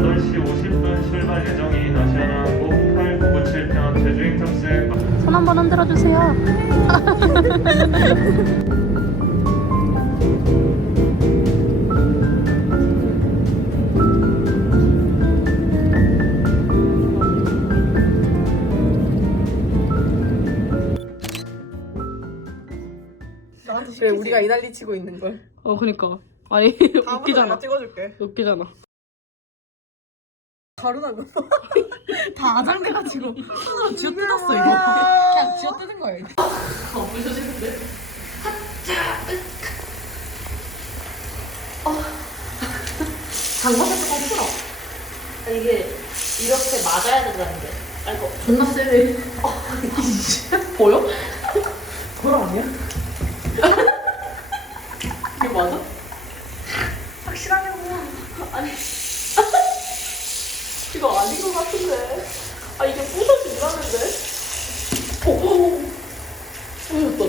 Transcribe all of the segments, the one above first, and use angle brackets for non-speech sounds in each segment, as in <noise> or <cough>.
8시 50분 출발 예정이 아시아나항공 8997편 제주행 탑승 손 한번 흔들어 주세요. 나한테 왜 우리가 이난리 치고 있는 걸? 어 그니까 아니 웃기잖아. 찍어줄게. 웃기잖아. 가루나고 <laughs> 다 아장돼가지고 손으로 쥐어 뜯었어 이거. 그냥 쥐어 뜯은 거야. 이거. 장갑에서 꼭 풀어. 아니, 이게 이렇게 맞아야 된다는데. 아이고 존나 세네. 어, 보여? 그거 아니야? <laughs> 이게 맞아? 확실하냐고. 아니 이거 아닌 것 같은데. 아 이게 부서지라는데. 오, 오, 부서졌다.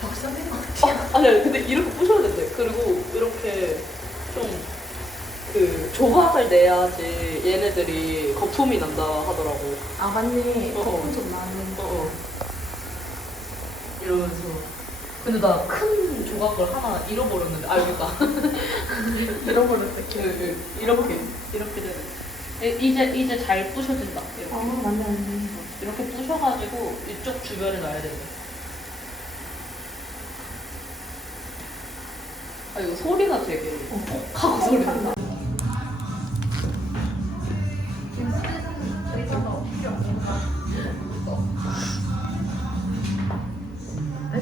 박사님 아, 아니 아니, 근데 이렇게 부셔야 된대. 그리고 이렇게 좀 그 조각을 내야지 얘네들이 거품이 난다 하더라고. 아 맞네. 어. 거품 좀 나는. 어, 어. 이러면서. 근데 나 큰 조각을 하나 잃어버렸는데 알겠다. 잃어버렸대. 그, 그, 이렇게 이렇게 되는. 이- 이제 이제 잘 부셔진다. 이렇게. 아 맞네 맞네. 이렇게 부셔가지고 이쪽 주변에 놔야 된다. 아 이거 소리가 되게 퍽하고 소리 난다.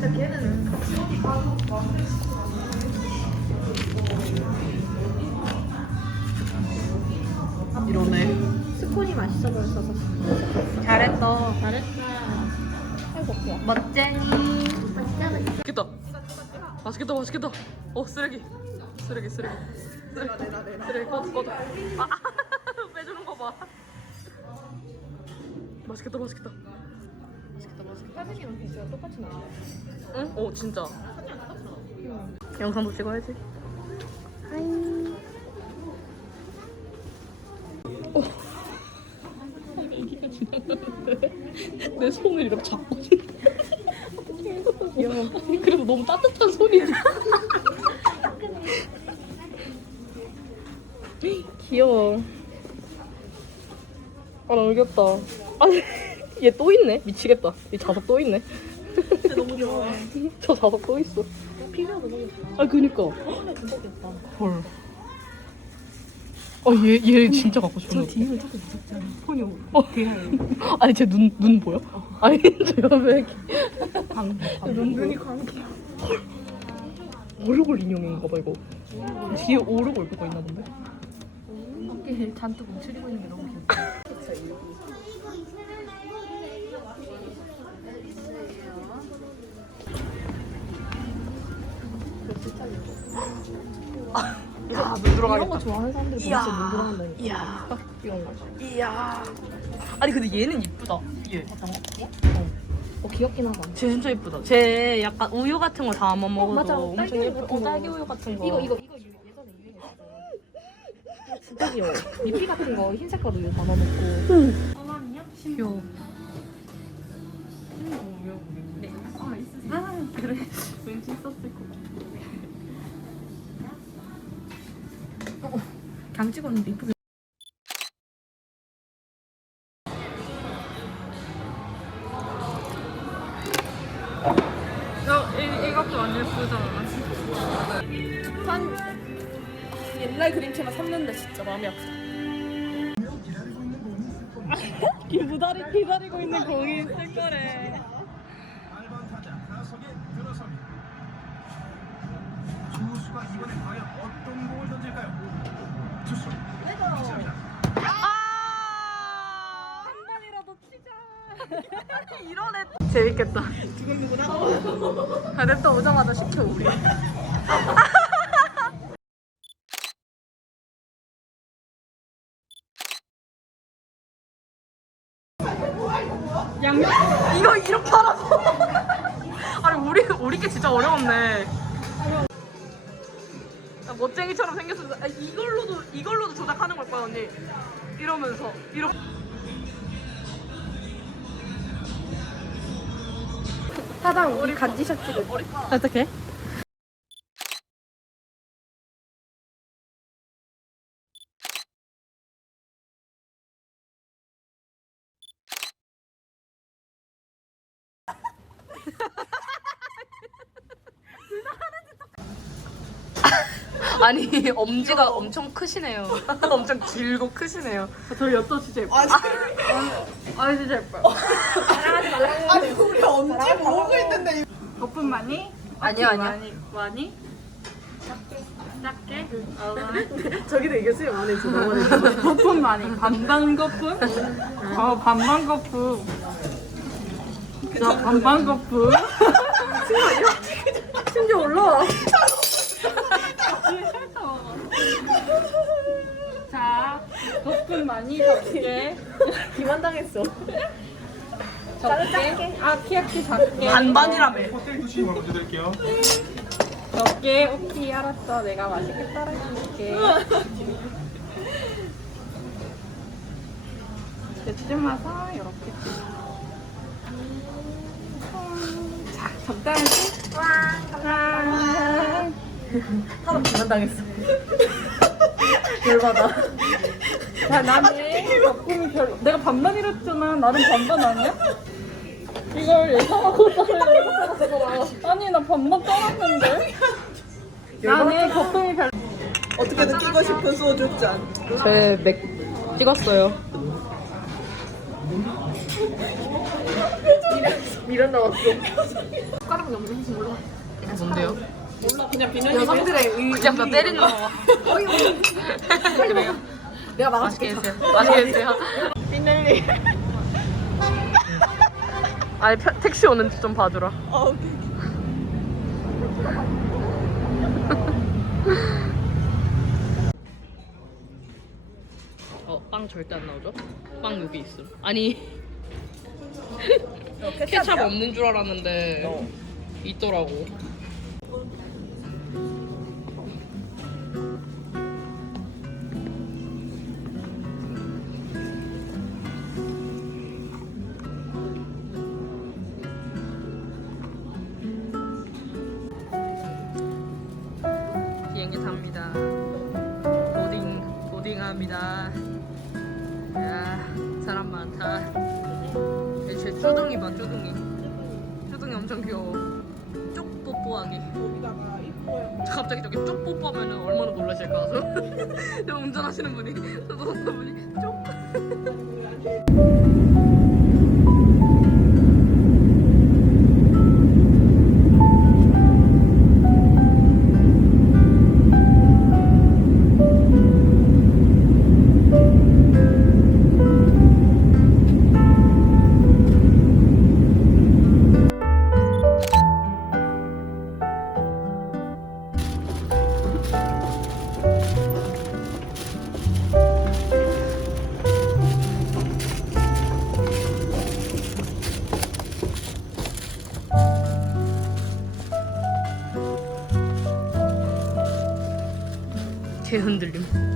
일단 걔는 이러네. 스콘이 맛있어 보였어서 잘했어. 잘했다. 해볼게요. 멋쟁이. 맛있겠다. 맛있겠다 맛있겠다. 어 쓰레기 쓰레기 쓰레기. 내가 내가 내가. 쓰레기 꺼져 꺼져. 아 <laughs> 빼주는 거 봐. 맛있겠다 맛있겠다. 사진이랑 비주얼 똑같이 나와. 응? 어 진짜. 영상도 찍어야지. 하이. 얘기가 지났는데 <laughs> 내 손을 이렇게 잡고 귀여워. 그래도 너무 따뜻한 손이지. <laughs> 귀여워. 아, 나 울겠다. 아니, 얘 또 있네? 미치겠다. 이 자석 또 있네. 너무 좋아. <laughs> 저 자석 또 있어. 피규어도 너무 좋아. 아, 그니까. 원래 주먹이었다. 헐. 어, 얘, 얘 진짜 갖고 싶네. 뒤는 조금 무섭지 않아? 폰이 오. 어, <laughs> 아니, 제 눈, 눈 보여? 아니, 저 옆에 방. 눈 눈이 광기. 오르골 인형인가 봐, 이거. 뒤에 오르골 그거 있나 본데? 어깨에 잔뜩 움츠리고 있는 게 너무 귀엽다. <laughs> 야, 눈 들어가겠다. 이런 거 좋아하는 사람들이 이야. 진짜 눈 들어간다니까. 이야. 이런 거. 이야. 아니, 근데 얘는 이쁘다. 얘. 어, 귀엽긴 하다. 쟤 진짜 이쁘다. 쟤 약간 우유 같은 거 담아 먹어도 맞아. 엄청 딸기 우유. 같은 어, 거. 딸기 우유 같은 거. 이거 이거 이거 유- 예전에 유행했어. 진짜 귀여워. 미피 같은 거 흰 색깔 우유 담아놓고. 귀여워. <laughs> 왠지 있었을 거. 강 찍었는데 이쁘게. 이것도 완전 예쁘잖아. 한 옛날 그림체만 샀는데 진짜 마음이 아프다. <laughs> 기다리 기다리고 있는 거기 있을 거래. 이번에 과연 어떤 공을 던질까요? 주수 <laughs> 재밌겠다. 아, 랩터 오자마자 시켜 우리. 양 이거 이렇게 팔아서 <laughs> 아니 우리 우리 게 진짜 어려웠네. 멋쟁이처럼 생겼어. 아, 이걸로도 이걸로도 조작하는 걸 거야 언니. 이러면서 이러. 사장 우리 간지샷 찍을 어떻게? 아니 엄지가 엄청 크시네요. <laughs> 엄청 길고 크시네요. 저희 엿도 진짜 예뻐. 아 진짜 예뻐요 아니 <laughs> 우리 엄지 모으고 있는데 거품 많이? 아니요 아니요. 많이 많이? 작게? 작게? <laughs> 저기도 이게 수영 안 해서 너무 해. 거품 많이 반반 거품? 어 반반 거품 자 반반 거품 심지어 올라와. <laughs> 자 거품 많이 적게. 기만당했어. 적게. 아 키야키 작게. 반반이라며. 호텔 두시 먼저 드릴게요. 적게. 오케이 알았어. 내가 맛있게 따라줄게. 대충 와서 이렇게. 자 적당히 와 하나 기만당했어. 열받아. 자 나는 거품이 별로 내가 반반 이랬잖아 나는 반반 아니야? 이걸 예상하고 따라 아니 나 반반 따랐는데 나는 거품이 별로 어떻게 느끼고 싶은 소주 짠. 제맥 찍었어요. 미련 나왔어. 뭔데요? 그냥 비누 여성들의 의. 그냥 나 때리는 거. <laughs> 그래요. 내가 맛있게 막아줄게. 드세요. 맛있게 드세요. 비넬리. <laughs> 아니 펴- 택시 오는지 좀 봐주라. 어, 오케이. <laughs> 어, 빵 절대 안 나오죠? 빵 여기 있음. 아니 케찹 없는 줄 알았는데 어. 있더라고. 비행기 탑니다. 보딩 보딩합니다. 야 사람 많다. 제 쭈둥이 봐 쭈둥이. 쭈둥이 엄청 귀여워. 쪽 뽀뽀하기. 갑자기 저기 쪽 뽀뽀하면 얼마나 놀라실까. 저 <laughs> 운전하시는 분이 <laughs> 저도 어떤 분이 쪽. 개 흔들림.